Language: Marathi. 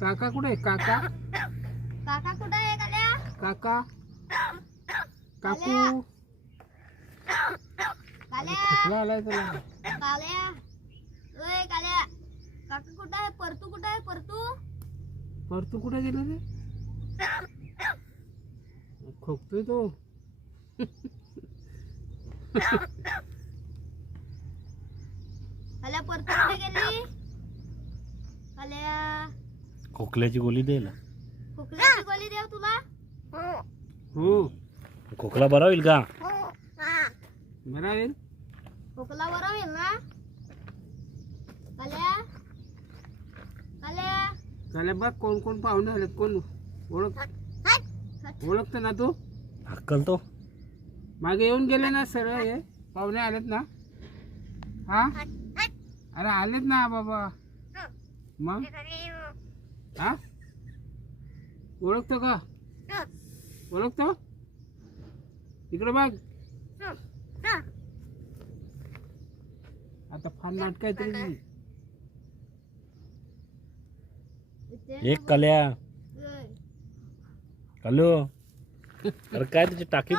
काका कुठे आहे? काका? काका कुठं आहे काल्या काका? काकू? काल्या खोकला आलाय तुला काल्या ओय काल्या काका कुठं आहे? परतू कुठं आहे? परतू? परतू कुठे गेला रे? खोकतोय तो. काल्या परतू कुठे गेली? काल्या खोकल्याची गोळी दे ना. खोकल्याची गोळी देव तुला? हो. खोकला बरा होईल का? बरा येईल खोकला बरा होईल ना? काल्या त्याला बघ कोण कोण पाहुणे आलेत कोण ओळख ओळखतो ना तू? अक्कल तो. मागे येऊन गेले ना सरळ हे. पाहुणे आलेत ना? हा? अरे आलेत ना बाबा. मग? हा? ओळखतो का? ओळखतो? इकडे बघ. आता फार नाटक आहे एक कल्या. हॅलो अरे काय त्याची टाकी